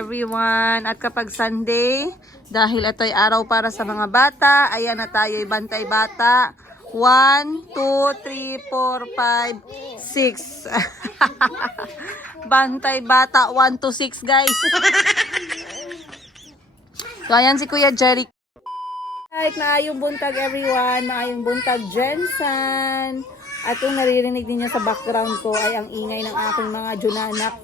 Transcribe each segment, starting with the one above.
everyone. At kapag Sunday, dahil ito'y araw para sa mga bata, ayan na tayo'y bantay bata. 1, 2, 3, 4, 5, 6. Bantay bata 1 to 6 guys. So ayan si Kuya Jerry. Right, maayong buntag everyone, maayong buntag Jensen. At kung naririnig niyo sa background ko ay ang ingay ng aking mga junanak.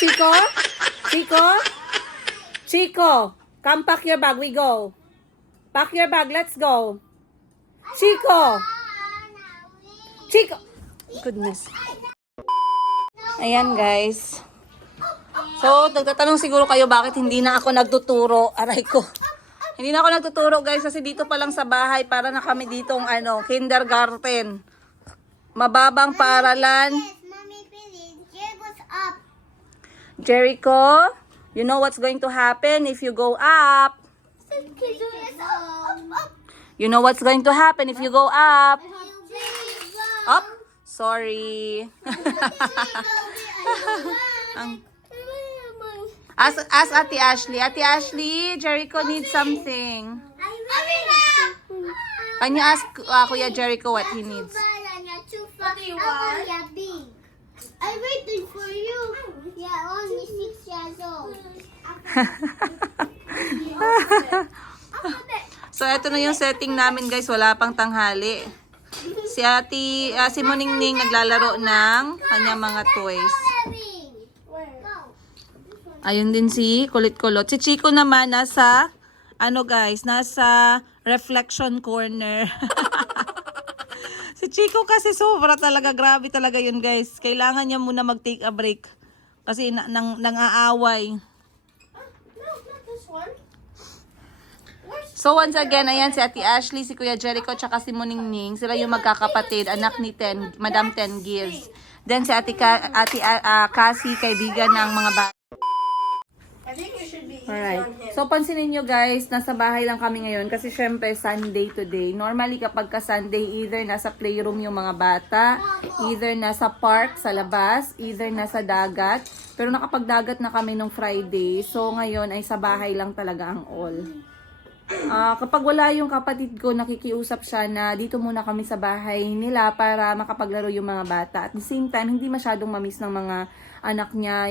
Chico? Chico? Chico, come pack your bag, we go. Pack your bag, let's go. Chico! Chico! Goodness. Ayan guys. So, nagtatanong siguro kayo bakit hindi na ako nagtuturo. Aray ko. Hindi na ako nagtuturo guys kasi dito pa lang sa bahay para na kami ditong kindergarten. Mababang paaralan. Jericho, you know what's going to happen if you go up. You know what's going to happen if you go up. Up? Sorry. Ask Ate Ashley. Ate Ashley, Jericho needs something. Can you ask Kuya Jericho what he needs? What do you want? I'm waiting for you. Yeah, only 6 years old. So, ito na yung setting namin guys. Wala pang tanghali. Si Moningning naglalaro ng kanyang mga toys. Ayun din si Kulit-Kulot. Si Chico naman nasa, nasa reflection corner. Si Chico kasi sobra talaga, grabe talaga yun guys. Kailangan niya muna mag-take a break. Kasi nang-aaway. So once again, ayan si Ate Ashley, si Kuya Jericho, tsaka si Moningning. Sila yung magkakapatid, anak ni Madam Ten Gives. Then si Ate Cassie, kaibigan ng mga bata. Alright. So, pansinin nyo guys, nasa bahay lang kami ngayon kasi syempre Sunday today. Normally kapag ka Sunday, either nasa playroom yung mga bata, either nasa park sa labas, either nasa dagat. Pero nakapagdagat na kami nung Friday. So, ngayon ay sa bahay lang talaga ang all. Kapag wala yung kapatid ko, nakikiusap siya na dito muna kami sa bahay nila para makapaglaro yung mga bata. At the same time, hindi masyadong mamiss ng mga anak niya.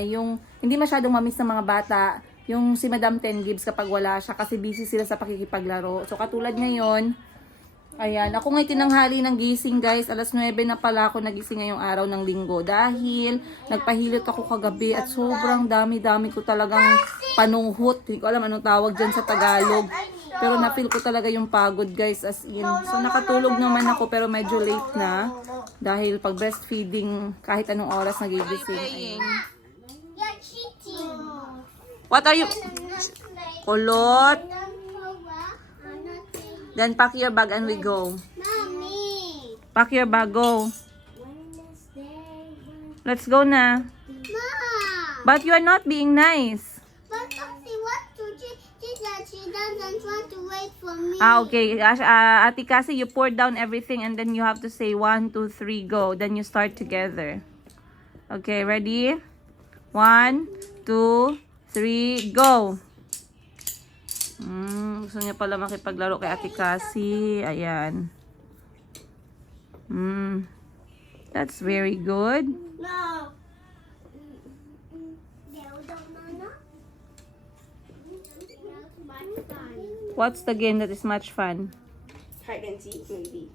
Hindi masyadong mamiss ng mga bata yung si Madam Ten Gibbs kapag wala siya kasi busy sila sa pakikipaglaro. So katulad ngayon, ayan, ako ngayon tinanghali ng gising guys, alas 9 na pala ako nagising ngayong araw ng linggo dahil nagpahilot ako kagabi at sobrang dami-dami ko talagang panuhot. Hindi ko alam anong tawag dyan sa Tagalog. Pero na-feel ko talaga yung pagod guys as in. So nakatulog naman ako pero medyo late na dahil pag breastfeeding kahit anong oras nagigising. What are you? Kulot. Then pack your bag and we go. Mommy. Pack your bag, go. Let's go na. Mom. But you are not being nice. But she wants to she doesn't want to wait for me. Okay. Ate Cassie, you pour down everything and then you have to say 1, 2, 3, go. Then you start together. Okay, ready? 1, 2, 3, go! Gusto niya pala makipaglaro kay Ate Cassie. Ayan. That's very good. No. What's the game that is much fun? Hide and seek, maybe.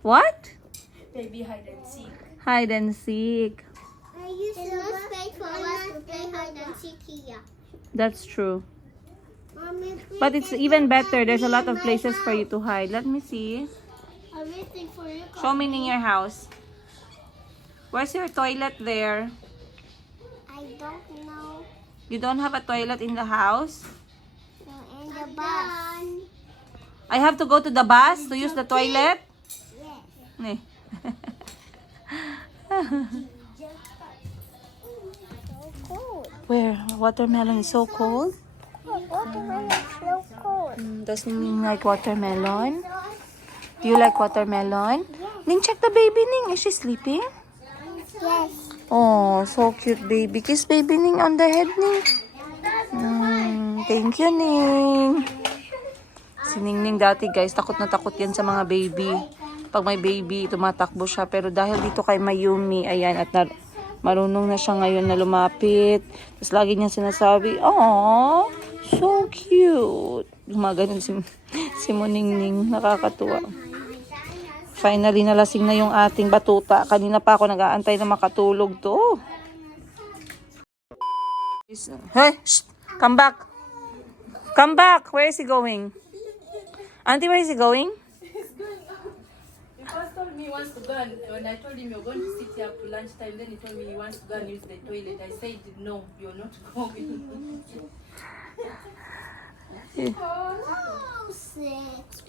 What? Maybe hide and seek. Hide and seek. There's no space for us to play hide and seek here. That's true. Mommy, But it's even better. There's a lot of places for you to hide. Let me see. I'm waiting for you. Show me in your house. Where's your toilet there? I don't know. You don't have a toilet in the house? No, in the bus. I have to go to the bus to use the toilet? Yes. Nee. So cold. Where? Watermelon is so cold? Watermelon is so cold. Does Ning like watermelon? Do you like watermelon? Yes. Ning, check the baby, Ning. Is she sleeping? Yes. Oh, so cute, baby. Kiss baby, Ning, on the head, Ning. Thank you, Ning. Si Ning dati, guys, takot na takot yan sa mga baby. Pag may baby, tumatakbo siya. Pero dahil dito kay Mayumi, ayan, at marunong na siya ngayon na lumapit. Tapos lagi niya sinasabi, "Aww, so cute." Gumaganon si Muningning. Nakakatuwa. Finally, nalasing na yung ating batuta. Kanina pa ako nag-aantay na makatulog to. Hey, shh, come back. Come back. Where is he going? Auntie, where is he going? He first told me he wants to go and when I told him you're going to sit here up to lunchtime, then he told me he wants to go and use the toilet. I said, no, you're not going. Oh, six.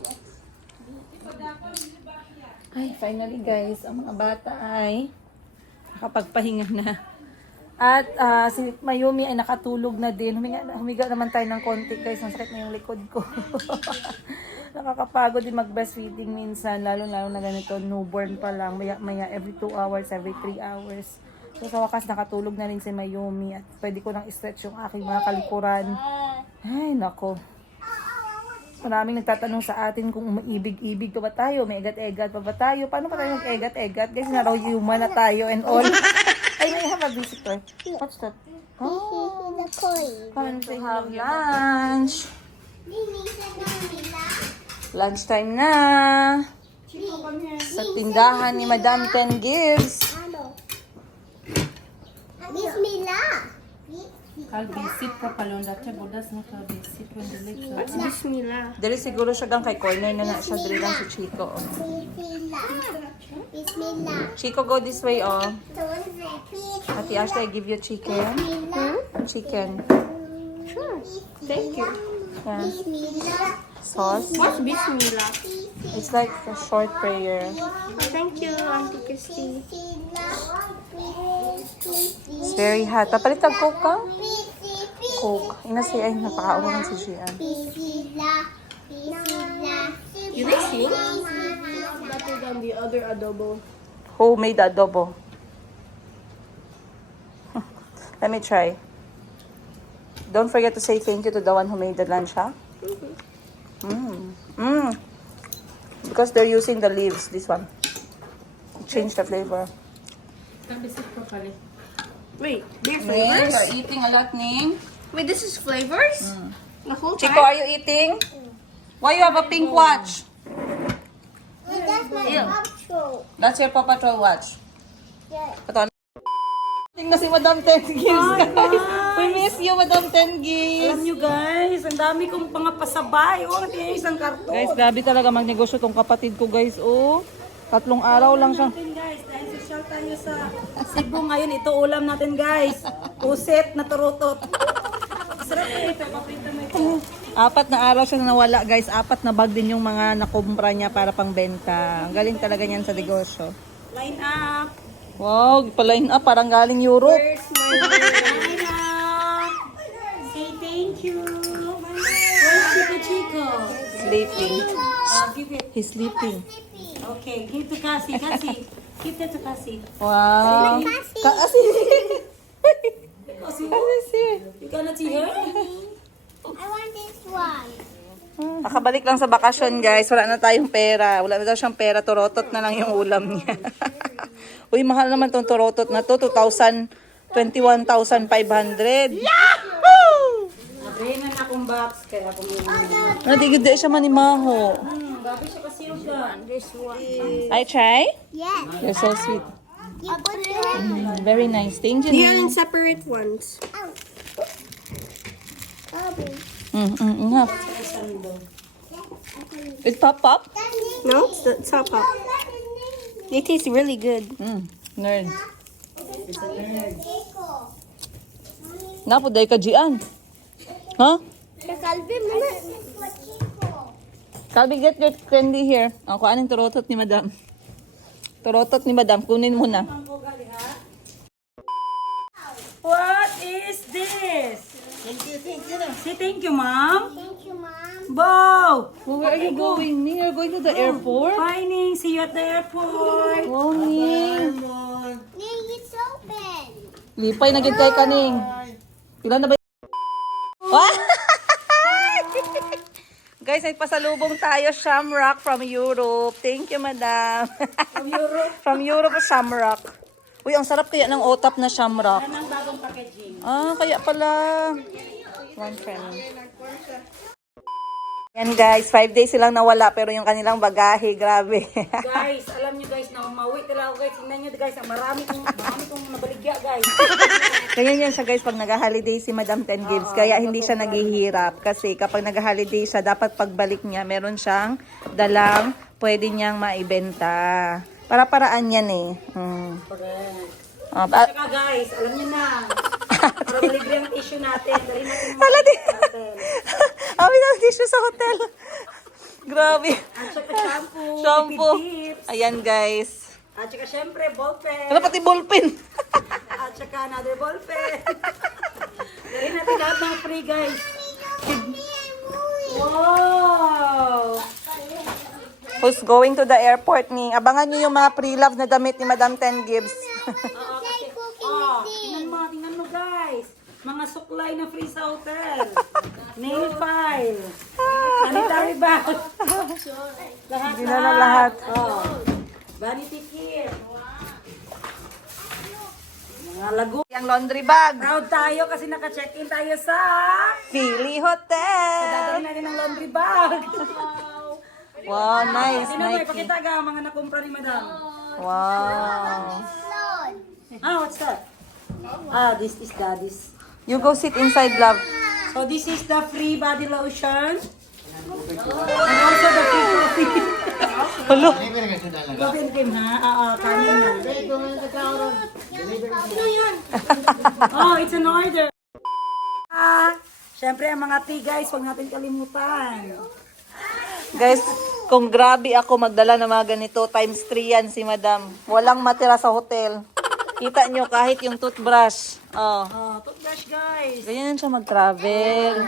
Ay, finally guys, ang mga bata ay nakapagpahinga na. At si Mayumi ay nakatulog na din. Humiga naman tayo ng konti guys. Masakit na yung likod ko. Nakakapagod din mag-breastfeeding minsan. Lalo-lalo na ganito, newborn pa lang. Maya every 2 hours, every 3 hours. So sa wakas nakatulog na rin si Mayumi. At pwede ko nang i-stretch yung aking mga kalikuran. Ay, nako. Maraming nagtatanong sa atin kung umaibig-ibig pa ba tayo, may egat-egat pa ba tayo, paano pa tayo mag-egat-egat? Guys, na raw human na tayo and all. Ay, may have a visitor. What's that? Oh, the coin. Time to have lunch. Lunchtime na. Sa tindahan ni Madam Ten Gives. Bismillah. Calvin, sit properly on the table. That's not how they sit when the legs are up. Bismillah. Dali siguro siya gang kay corner na na siya. Dali lang si Chico. Oh. Bismillah. Bismillah. Chico, go this way, oh. Don't repeat. Ate Ashley, I give you chicken. Chicken. Sure. Thank you. Yeah. Bismillah. Sauce. What's Bismillah? It's like a short prayer. Thank you, Auntie Christy. It's very hot. Papalit tag Coke ka? Coke. Inasi ay napakaulan si Gian. Bismillah. Bismillah. You like sing? Better than the other adobo. Who made the adobo? Let me try. Don't forget to say thank you to the one who made the lunch, ha? Because they're using the leaves, this one. Change the flavor. Calvin, sit properly. Wait, they're Ning, flavors? you're eating a lot, Ning. Wait, this is flavors? The whole Chico, time? are you eating? Why you have a pink watch? That's my outro. That's your Paw Patrol watch. Yeah. Ito. Tingnan si Madam Ten Gives, guys. We miss you, Madam Ten Gives. Alam nyo guys, ang dami kong pangapasabay. Oh, natin isang karton. Guys, grabe talaga magnegosyo tong kapatid ko, guys. Oh, 3 araw lang siya. Natin guys, dahil social tayo sa Cebu ngayon, ito ulam natin guys. Puset na turutot. Sarap na ito, paprito na ito. 4 na araw siya na nawala, guys. 4 na bag din yung mga nakumpra niya para pang benta. Ang galing talaga niyan sa negosyo. Line up. Wow, pa-line up. Parang galing Europe. Line up. Say thank you. Where's Chico Chico? Sleeping. Give it. He's sleeping. Okay, give to Cassie. Cassie, give that to Cassie. Wow. Kasi. You cannot see her? I want this one. Nakabalik lang sa bakasyon, guys. Wala na tayong pera. Wala na daw siyang pera. Turotot na lang yung ulam niya. Uy, mahal naman tong turotot na to. 21,500. Yahoo! Abre na akong box, kaya ako may Nadigid siya manimaho. babi siya kasi yung gan. There's one. I try? Yes. You're so sweet. You put it. Very nice. Thank you. They're in separate ones. Enough. It pop up? No, it's the top up. They taste really good. Nerd. Napuday ka diyan. Huh? Calvi, get your candy here. O, kuhanin turotot ni Madam. Turotot ni Madam. Kunin mo na. What is this? Thank you. Say thank you, Mom. Thank you, Mom. Bo! Where are you going, Ning? You're going to the airport? Hi, Ning. See you at the airport. Oh, Ning. Ning, it's open. Lipay na gid kay kaning. Ilan na ba? Guys, nagpasalubong tayo Shamrock from Europe. Thank you, madam. From Europe. From Europe, Shamrock. Uy, ang sarap kaya ng otap na Shamrock. Yan ang bagong packaging. Ah, kaya pala. One friend. Yan guys, 5 days silang nawala pero yung kanilang bagahe, grabe. Guys, alam nyo guys, na umawit talaga ako guys. Tingnan nyo guys, marami kong nabaligya guys. Kaya yan siya guys, pag nag-holiday si Madam Ten Gibbs, kaya hindi siya naghihirap. Kasi kapag nag-holiday siya, dapat pagbalik niya, meron siyang dalang pwede niyang maibenta. Para-paraan yan eh. Correct. Oh, Saka guys, alam nyo na. Para malibre ang tissue natin. Dali natin Wala din. sa hotel. Amin ang tissue sa hotel. Grabe. At saka shampoo. Shampoo. tipid tips. Ayan guys. At saka syempre, ballpen. Ano pati ballpen? At saka another ballpen. Dali natin lahat ng free guys. Wow! Who's going to the airport ni? Abangan niyo yung mga pre-love na damit ni Madam Ten Gibbs. Tingnan mo guys. Mga suklay na free sa hotel. Nail file. Sanitary bag. Lahat. Hindi na lahat. Oh. Vanity kit. Mga lago. Yung laundry bag. Proud tayo kasi naka-check-in tayo sa Philly Hotel. dadalhin natin ng laundry bag. Wow, nice. Sino mo, Nike. ipakita ka mga nakumpra ni madam. Wow. What's that? This is daddy's. You go sit inside, love. So this is the free body lotion. And also the free coffee. Hello. Coffee and cream, ha? Kanin na. Oh, it's an order. Siyempre, ang mga tea guys, huwag natin kalimutan. Guys, kung grabe ako magdala ng mga ganito, times 3 yan si Madam. Walang matira sa hotel. Kita nyo kahit yung toothbrush. Oh. Toothbrush guys. Ganyan siya mag-travel.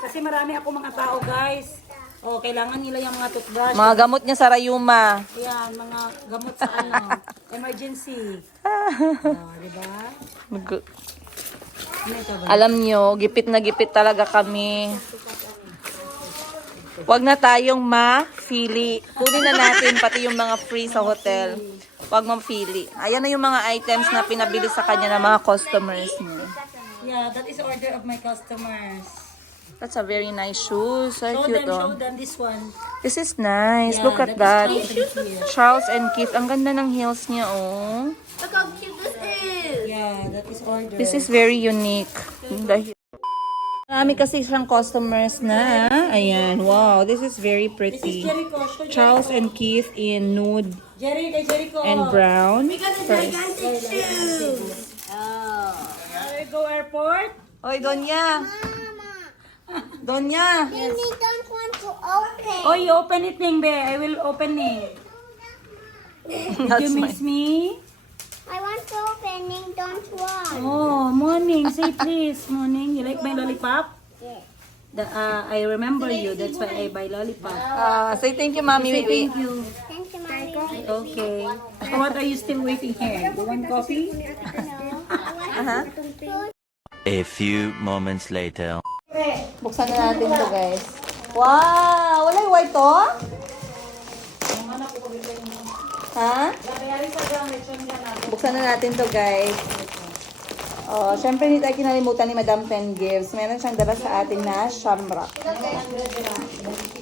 Kasi marami ako mga tao guys. Kailangan nila yung mga toothbrush. Mga gamot niya sa Rayuma. Ayan, mga gamot sa emergency. Diba? Ano ito ba? Alam nyo, gipit na gipit talaga kami. Huwag na tayong ma-fili. Kunin na natin pati yung mga free sa hotel. Huwag ma-fili. Ayan na yung mga items na pinabili sa kanya ng mga customers niya. Yeah, that is order of my customers. That's a very nice shoes. So Show cute, them oh. this one. This is nice. Yeah, Look at that. is Charles and Keith. Charles and Keith. Ang ganda ng heels niya, oh. Look how cute this is. Yeah, that is order. This is very unique. Marami kasi siyang customers na. Ayan. Wow. This is very This is pretty. Jericho. Show Charles and Keith in nude Jerry, kay Jericho. and brown. Gigantic shoes. There you go, airport. Oy, Donya. Mama, Donya. Mimi don't want to open. Oh, you open it, Ning, be. I will open it. Did That's you my... miss me? I want to open. Ning don't want. Oh, morning. Say please, morning. You like my lollipop? Yeah. I remember you. That's why I buy lollipop. say thank you, Mommy. Say Wait, thank you. Thank you, Mommy. Okay. So what are you still waiting here? You want coffee? A few moments later. Buksan na natin to, guys. Wow! Wala yung white to? Ha? Buksan na natin to, guys. Oh, syempre hindi tayo kinalimutan ni Madam Ten Gibbs. Meron siyang dala sa atin na Shamrock.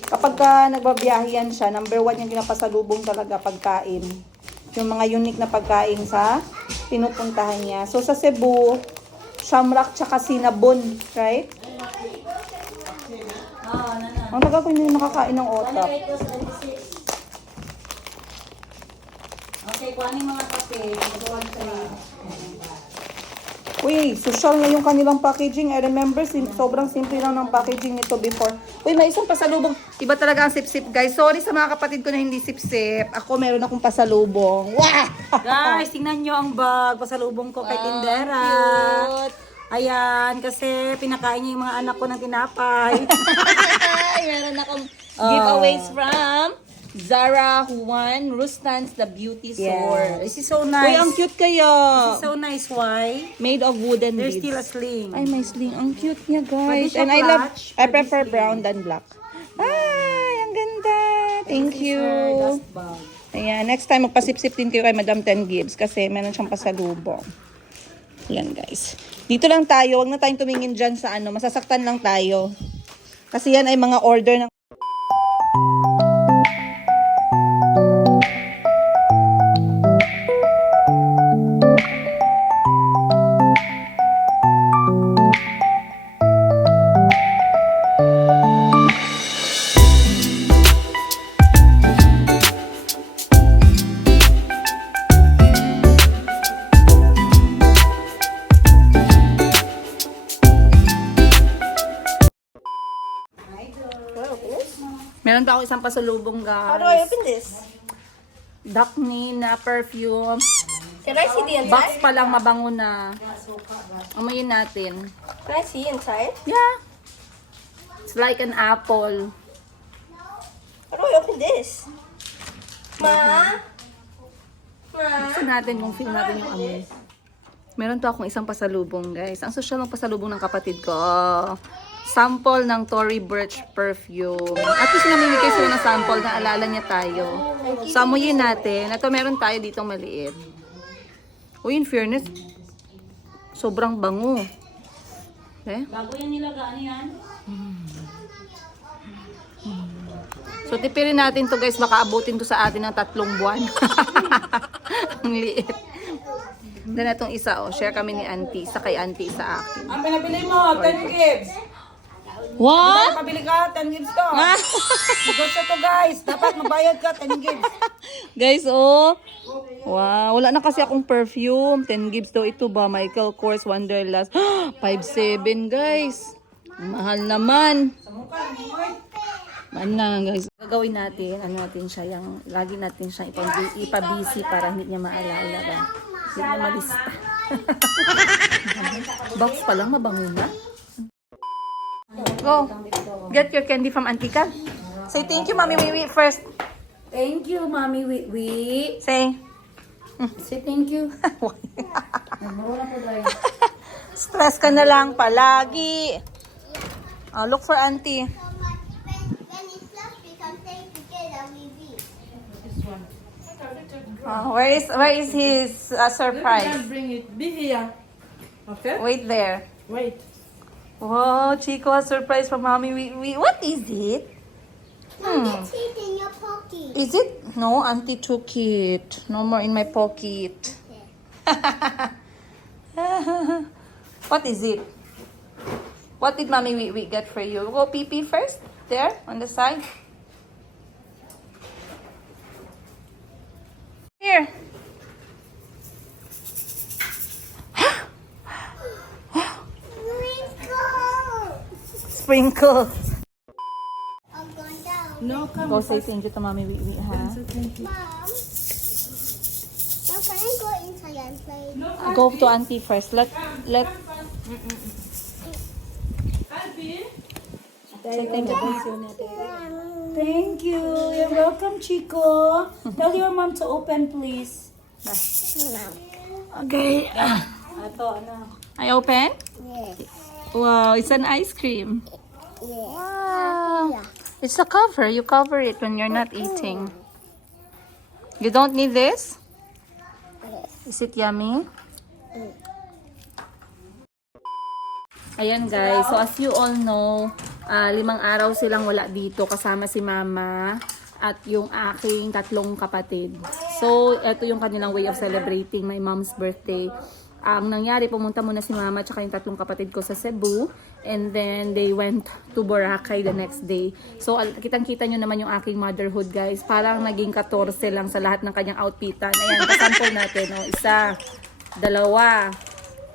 Kapag nagbabiyahe yan siya, number 1 yung ginapasalubong talaga pagkain. Yung mga unique na pagkain sa pinupuntahan niya. So sa Cebu, Shamrock tsaka Cinnabon, right? Ang tagal ko hindi nakakain ng otap. Okay, kuhanin mga kape. Uy, social na yung kanilang packaging. I remember, sobrang simple lang ng packaging nito before. Uy, may isang pasalubong. Iba talaga ang sip-sip, guys. Sorry sa mga kapatid ko na hindi sip-sip. Ako, meron akong pasalubong. Wow! Guys, tingnan nyo ang bag. Pasalubong ko kay Tindera. Cute. Ayan, kasi pinakain niya yung mga anak ko ng tinapay. Ay, meron akong giveaways from Zara Juan Rustan's The Beauty Source. This is so Uy, nice. ang cute kaya. This is so nice. Why? Made of wooden There's beads. still a sling. Ay, may sling. Ang cute niya, guys. Pwede siya And clutch, I pwede prefer sling. brown than black. Ay, ang ganda. Thank you. Dust bag. Ayan, next time magpasip-sip din kayo kay Madam 10 Gibbs kasi meron siyang pasalubong. Ayan, guys. Dito lang tayo. Huwag na tayong tumingin dyan sa ano. Masasaktan lang tayo. Kasi yan ay mga order ng... Meron pa ako isang pasalubong, guys. How do I open this? Dakni na perfume. Can I see the inside? Box pa lang mabango na. Amoyin natin. Can I see inside? Yeah. It's like an apple. How do I open this? Ma? Ma? Gusto natin kung feel natin yung amoy. Meron to akong isang pasalubong, guys. Ang social ng pasalubong ng kapatid ko. Sample ng Tory Burch perfume. At least namimigay sila ng sample na alala niya tayo. So, amuyin natin. Ito, meron tayo ditong maliit. Uy, in fairness, sobrang bango. Eh? Bago yan nilagaan yan. So, tipirin natin to, guys. Baka abutin to sa atin ng 3 buwan. Ang liit. Then, itong isa, oh. Share kami ni Auntie. Isa kay Auntie, isa akin. Ang pinabili mo, 10 gigs. What? Pabili ka, 10 gigs to. Negosyo to guys. Dapat mabayad ka, 10 gigs. Guys, oh. Wow. Wala na kasi akong perfume. 10 gigs daw ito ba? Michael Kors Wanderlust. 5.7, guys. Mahal naman. Mahal na, guys. Gagawin natin, ano natin siya, yung, lagi natin siya ipabisi para hindi niya maalala. Hindi niya malista. Box pa lang, mabango na. Go. Get your candy from Antika. Say thank you, Mommy Wiwi first. Thank you, Mommy Wiwi. Say. Say thank you. Stress ka na lang palagi. Look for Auntie. So much when it's lost, we can play together with you. Where is his surprise? Bring it. Be here. Okay? Wait there. Wait. Wow, Chico, a surprise from Mommy. What is it? It's it in your pocket. Is it? No, Auntie took it. No more in my pocket. What is it? What did Mommy we get for you? Go pee first. There, on the side. Here. Sprinkle. I'm going down. No, come. Go say thank you to Mommy Wiwi, ha? Mom. Now can I go inside and play? Go to Auntie first. Let say thank you. Thank you. You're welcome, Chico. Tell your mom to open, please. Okay. Ato, ano? I open? Yes. Wow, it's an ice cream. Yes. Wow. It's a cover. You cover it when you're not eating. You don't need this? Is it yummy? Ayan guys, so as you all know, 5 araw silang wala dito kasama si Mama at yung aking 3 kapatid. So, ito yung kanilang way of celebrating my mom's birthday. Ang nangyari, pumunta muna si Mama at yung 3 kapatid ko sa Cebu. And then, they went to Boracay the next day. So, kitang-kita nyo naman yung aking motherhood, guys. Parang naging 14 lang sa lahat ng kanyang outfitan. Ayan, kasample natin. Oh. 1, 2,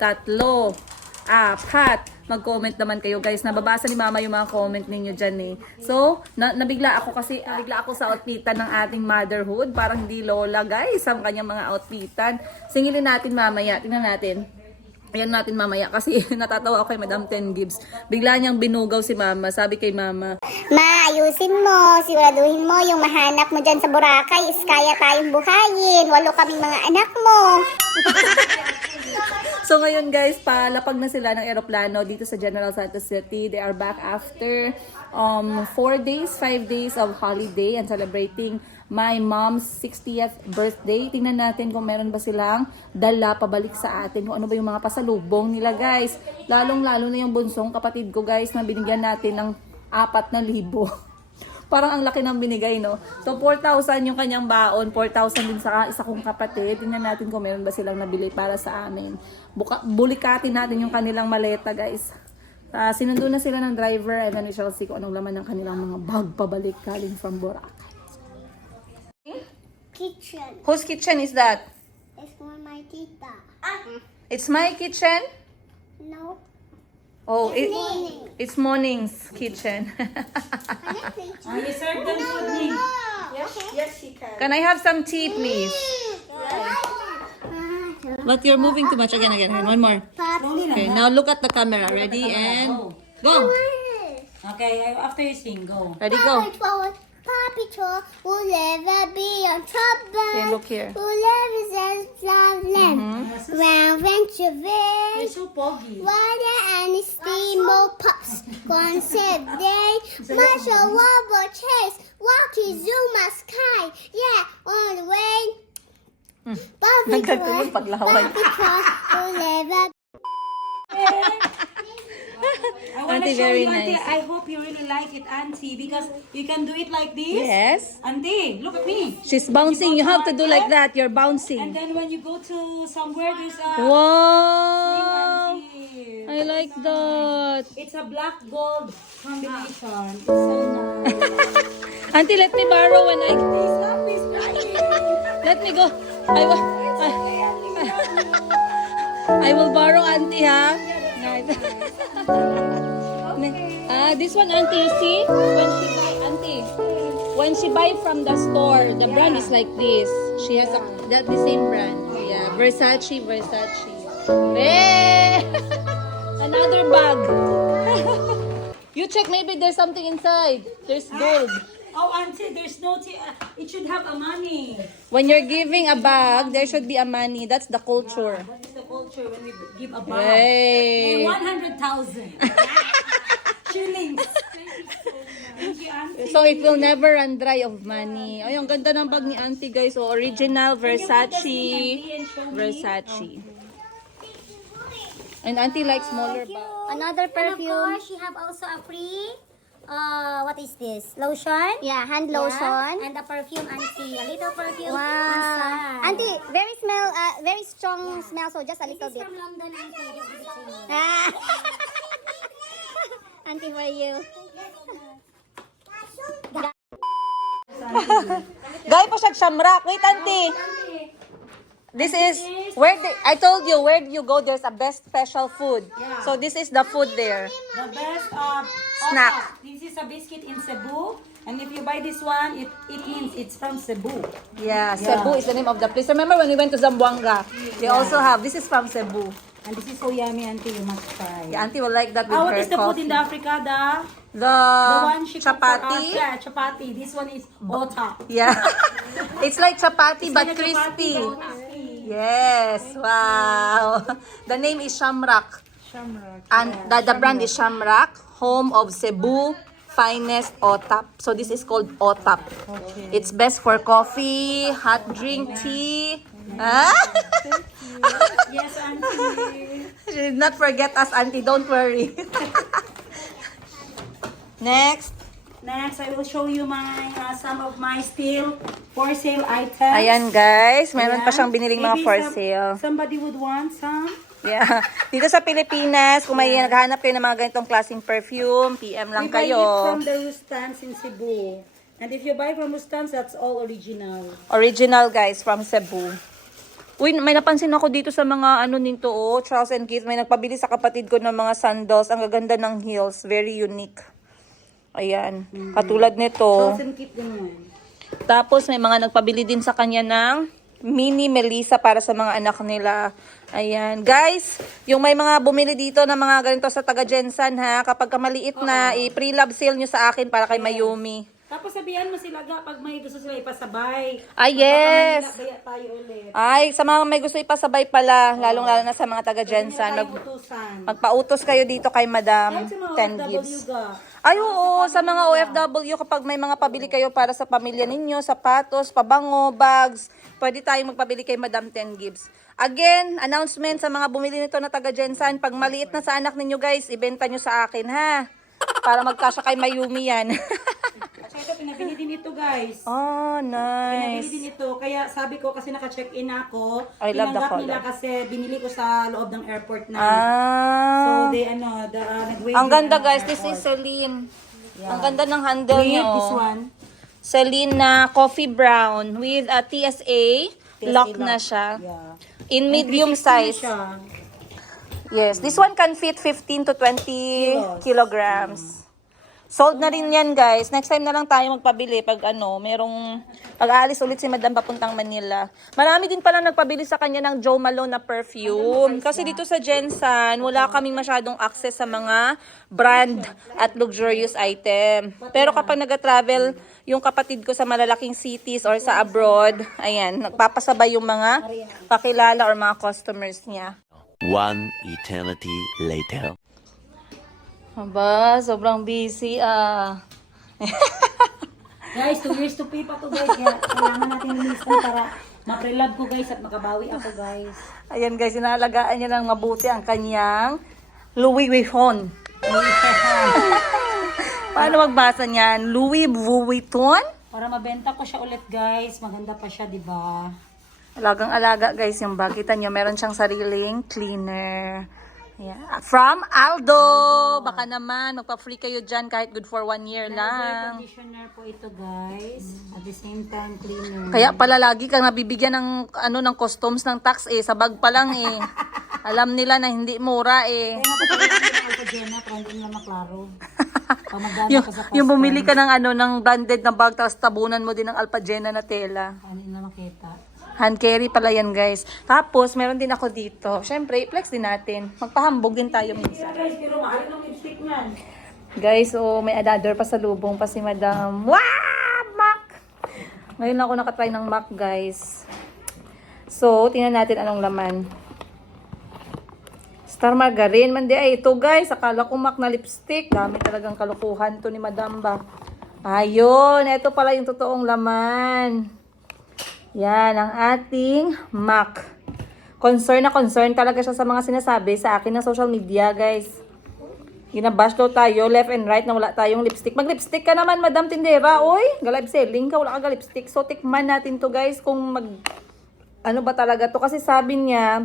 3, 4. Mag-comment naman kayo, guys. Nababasa ni Mama yung mga comment ninyo dyan, eh. So, nabigla ako kasi, nabigla ako sa outfitan ng ating motherhood. Parang hindi lola, guys, ang kanyang mga outfitan. Singilin natin mamaya. Tingnan natin. Ayan natin mamaya kasi natatawa ako kay Madam Ten Gibbs. Bigla niyang binugaw si Mama. Sabi kay Mama, Ma, ayusin mo. Siguraduhin mo yung mahanap mo dyan sa Boracay is kaya tayong buhayin. 8 kaming mga anak mo. so ngayon guys, palapag na sila ng eroplano dito sa General Santos City. They are back after 5 days of holiday and celebrating my mom's 60th birthday. Tingnan natin kung meron ba silang dala pabalik sa atin. Kung ano ba yung mga pasalubong nila guys. Lalong-lalo na yung bunsong kapatid ko guys na binigyan natin ng 4,000. Parang ang laki ng binigay, no? So, 4,000 yung kanyang baon. 4,000 din sa isa kong kapatid. Tingnan natin kung meron ba silang nabili para sa amin. Bulikatin natin yung kanilang maleta, guys. Sinundo na sila ng driver and then we shall see kung anong laman ng kanilang mga bag pabalik galing from Boracay. Kitchen. Whose kitchen is that? It's for my tita. It's my kitchen? No. Oh, Morning. it's Morning's kitchen. You serve them food, Ning. Yes, she can. Can I have some tea, please? But you're moving too much. Again. One more. Okay, now look at the camera. Ready and go. Okay, after you sing, go. Ready, go. Papi Troll will never be on trouble. Okay, look here. Will never just problem. Round venture You're so poggy. water and steamboat pops. Concept day, Marshall Wobble Chase, Walkie Zuma Sky. Yeah, on the way. Papi Nagkatuloy paglaway. Papi Troll will never I want to Auntie, show very you, Auntie. nice. I hope you really like it, Auntie, because you can do it like this. Yes. Auntie, look at me. She's bouncing. You have to do like that. You're And bouncing. then when you go to somewhere, there's a... Wow. Auntie. I like that. It's a black gold combination. It's so nice. Auntie, let me borrow when I... Stop, he's crying. Let me go. I will borrow, Auntie, ha? This one, Auntie, you see? When she buy from the store, the brand is like this. She has the same brand. Yeah, Versace. Hey! Another bag. You check, maybe there's something inside. There's gold. Oh, Auntie, there's no... it should have a money. When you're giving a bag, there should be a money. That's the culture. That is the culture when we give a bag. Hey! 100,000 shillings. Thank you, Auntie. So it will never run dry of money. Ay, ang ganda ng bag ni Auntie, guys. So, original Versace. And Auntie likes smaller bags. Another perfume. And of course, she have also a free, what is this? Lotion? Yeah, hand Yeah. lotion. And the perfume, Auntie. A little perfume Wow. inside. Auntie, very strong smell, so just a This little is bit. from London, Auntie. Just give it to you. Ah. Auntie, for you. Gaya pa siya shamrak. Wait, Auntie. This is, I told you, where do you go, there's a best special food. So this is the food there. The best Snack. Otak. This is a biscuit in Cebu. And if you buy this one, it means it's from Cebu. Yeah, Cebu is the name of the place. Remember when we went to Zamboanga? They also have, this is from Cebu. And this is so yummy, Auntie. You must try. Yeah, Auntie will like that with What her is the food in coffee. the Africa? The one she cooked for us. chapati. Yeah, chapati. This one is otak. Yeah. It's like chapati but Like a crispy. chapati, but crispy. Yes, wow. The name is Shamrak. Shamrock. And the brand is Shamrak, home of Cebu finest OTAP. So this is called OTAP. Okay. It's best for coffee, hot drink, tea. Ah? Yes, Auntie. She did not forget us, Auntie. Don't worry. Next. Next, I will show you my some of my still for sale items. Ayan guys, meron pa siyang biniling mga Maybe for sale. Somebody would want some. Yeah. Dito sa Pilipinas, kung may naghahanap kayo ng mga ganitong klaseng perfume, PM lang We buy it kayo. from the Rustans in Cebu. And if you buy from Rustans, that's all original. Original guys, from Cebu. Uy, may napansin ako dito sa mga ano nito, Charles & Keith. May nagpabili sa kapatid ko ng mga sandals. Ang gaganda ng heels. Very unique. Ayan. Katulad nito. Frozen kit din yan. Tapos may mga nagpabili din sa kanya ng mini Melissa para sa mga anak nila. Ayan. Guys, yung may mga bumili dito na mga ganito sa taga Jensen ha, kapag maliit na, i-pre-love sale nyo sa akin para kay Mayumi. Tapos sabihan mo sila pag may gusto sila ipasabay. Ay, yes. Baya tayo ulit. Ay, sa mga may gusto ipasabay pala, lalong-lalo na sa mga taga Jensen. Utusan. Magpautos kayo dito kay Madam, Kahit sa mga 10 OFW gives. ga. Ay, oo, sa mga OFW, kapag may mga pabili kayo para sa pamilya ninyo, sapatos, pabango, bags, pwede tayong magpabili kay Madam 10 gives. Again, announcement sa mga bumili nito na taga Jensen, pag maliit na sa anak ninyo guys, ibenta nyo sa akin ha. Para magkasya kay Mayumi yan. At saka ito, pinabili din ito guys. Oh, Pinabili nice. din ito. Kaya sabi ko kasi naka-check-in ako. I love the Tinanggap nila color. kasi binili ko sa loob ng airport na. So Ah. they nag-wait. Ang ganda guys, this is Celine. Ang ganda ng handle With niya. this oh. one. Celine na coffee brown with a TSA. Lock na siya. Yeah. In medium 360 na size. siya. Yes, this one can fit 15 to 20 kilograms. Sold na rin yan, guys. Next time na lang tayo magpabili pag pag-aalis ulit si Madam papuntang Manila. Marami din pala nagpabili sa kanya ng Joe Malone na perfume. Kasi dito sa Jensen, wala kaming masyadong access sa mga brand at luxurious item. Pero kapag nag-travel yung kapatid ko sa malalaking cities or sa abroad, ayan, nagpapasabay yung mga pakilala or mga customers niya. One eternity later. Aba, sobrang busy Guys, 2 years to pay pa to guys. Kaya kailangan natin lista para ma-pre-love ko guys at makabawi ako guys. Ayan guys, inalagaan niya ng mabuti ang kanyang Louis Vuitton. Paano magbasa niyan? Louis Vuitton? Para mabenta ko siya ulit guys. Maganda pa siya, di ba? Alagang-alaga guys yung bag. Kita niyo, meron siyang sariling cleaner. Yeah. From Aldo! Baka naman, magpa-free kayo dyan kahit good for 1 year Air lang. conditioner po ito guys. At the same time cleaner. Kaya pala lagi kang nabibigyan ng ng customs ng tax sa bag pa lang Alam nila na hindi mura Kaya nga pagkakas ko ng Alpagena para hindi nila maklaro. Pamagana yung, ka sa yung bumili ka ng ng branded na bag tapos tabunan mo din ng Alpagena na tela. Ano nila makita. Hand carry pala yan guys. Tapos meron din ako dito. Syempre, flex din natin. Magpahambog din tayo minsan. Guys, pero mahal ng lipstick niyan. Guys, may another pa sa lubong pa si Madam. Wow! MAC! Ngayon ako nakatry ng MAC guys. So, tingnan natin anong laman. Star Margarine. Mandi ay ito guys. Akala ko MAC na lipstick. Dami talagang kalukuhan to ni Madam ba. Ayun. Ito pala yung totoong laman. Yan ang ating MAC. Concern na concern talaga siya sa mga sinasabi sa akin na social media guys. Ginabash daw tayo left and right na wala tayong lipstick. Mag-lipstick ka naman, Madam Tindera. Oy, ga-live selling ka, wala ka lipstick. So, tikman natin to guys kung ano ba talaga to. Kasi sabi niya,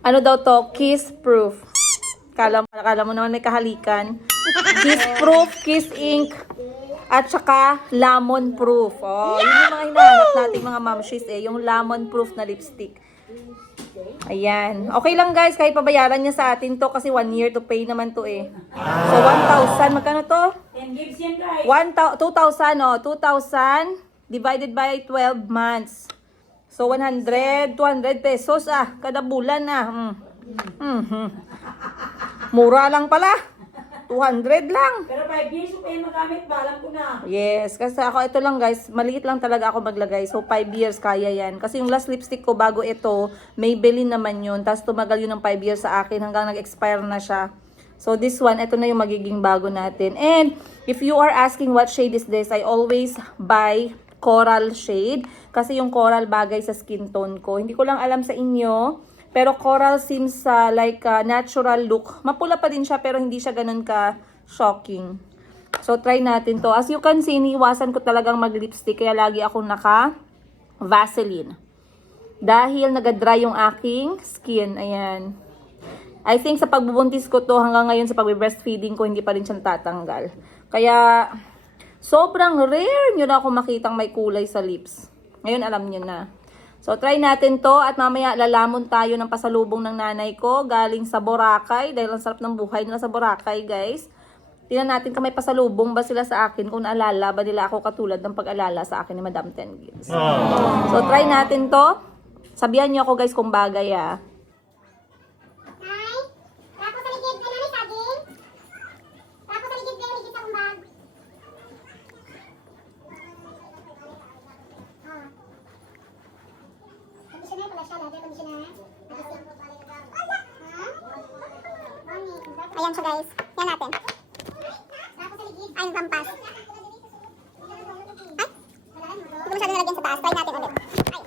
ano daw to? Kiss proof. Kala mo naman may kahalikan. Kiss proof, kiss ink, at saka lemon proof. Oh, yun yung mga hinahanap natin mga mamshis yung lemon proof na lipstick. Ayan. Okay lang guys, kahit pabayaran niya sa atin to kasi 1 year to pay naman to So 1,000, magkano to? 10 gigs yan guys. 2,000 2,000 divided by 12 months. So 100, 200 pesos kada bulan Mura lang pala. 200 lang. Pero 5 years ko kayo magamit, balang ko na. Yes, kasi ako ito lang guys, maliit lang talaga ako maglagay. So 5 years kaya yan. Kasi yung last lipstick ko bago ito, Maybelline naman yun. Tapos tumagal yun ng 5 years sa akin hanggang nag-expire na siya. So this one, ito na yung magiging bago natin. And if you are asking what shade is this, I always buy coral shade. Kasi yung coral bagay sa skin tone ko. Hindi ko lang alam sa inyo. Pero coral seems like a natural look. Mapula pa din siya pero hindi siya ganun ka shocking. So try natin to. As you can see, iniiwasan ko talagang mag-lipstick kaya lagi akong naka Vaseline. Dahil nagadry yung aking skin. Ayan. I think sa pagbubuntis ko to hanggang ngayon sa pag-breastfeeding ko hindi pa rin siya natatanggal. Kaya sobrang rare nyo na ako makitang may kulay sa lips. Ngayon alam nyo na. So, try natin to at mamaya lalamon tayo ng pasalubong ng nanay ko galing sa Boracay dahil ang sarap ng buhay nila sa Boracay, guys. Tingnan natin kung may pasalubong ba sila sa akin, kung naalala ba nila ako katulad ng pag-alala sa akin ni Madam Ten Gibbs. So, try natin to. Sabihan niyo ako guys kung bagay ah. Nay, rapo sa ligid. Ay, nanay saging. Rapo sa ligid, very ligid sa kumbag. Conditioner pala siya, leather conditioner. Ayan siya guys. Yan natin. Ay, yung pampas. Ay, hindi ko masyado nalagyan sa taas. Try natin ulit. Ay.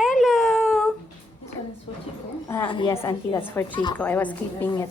Hello! Yes, Auntie, that's for Chico. I was keeping it.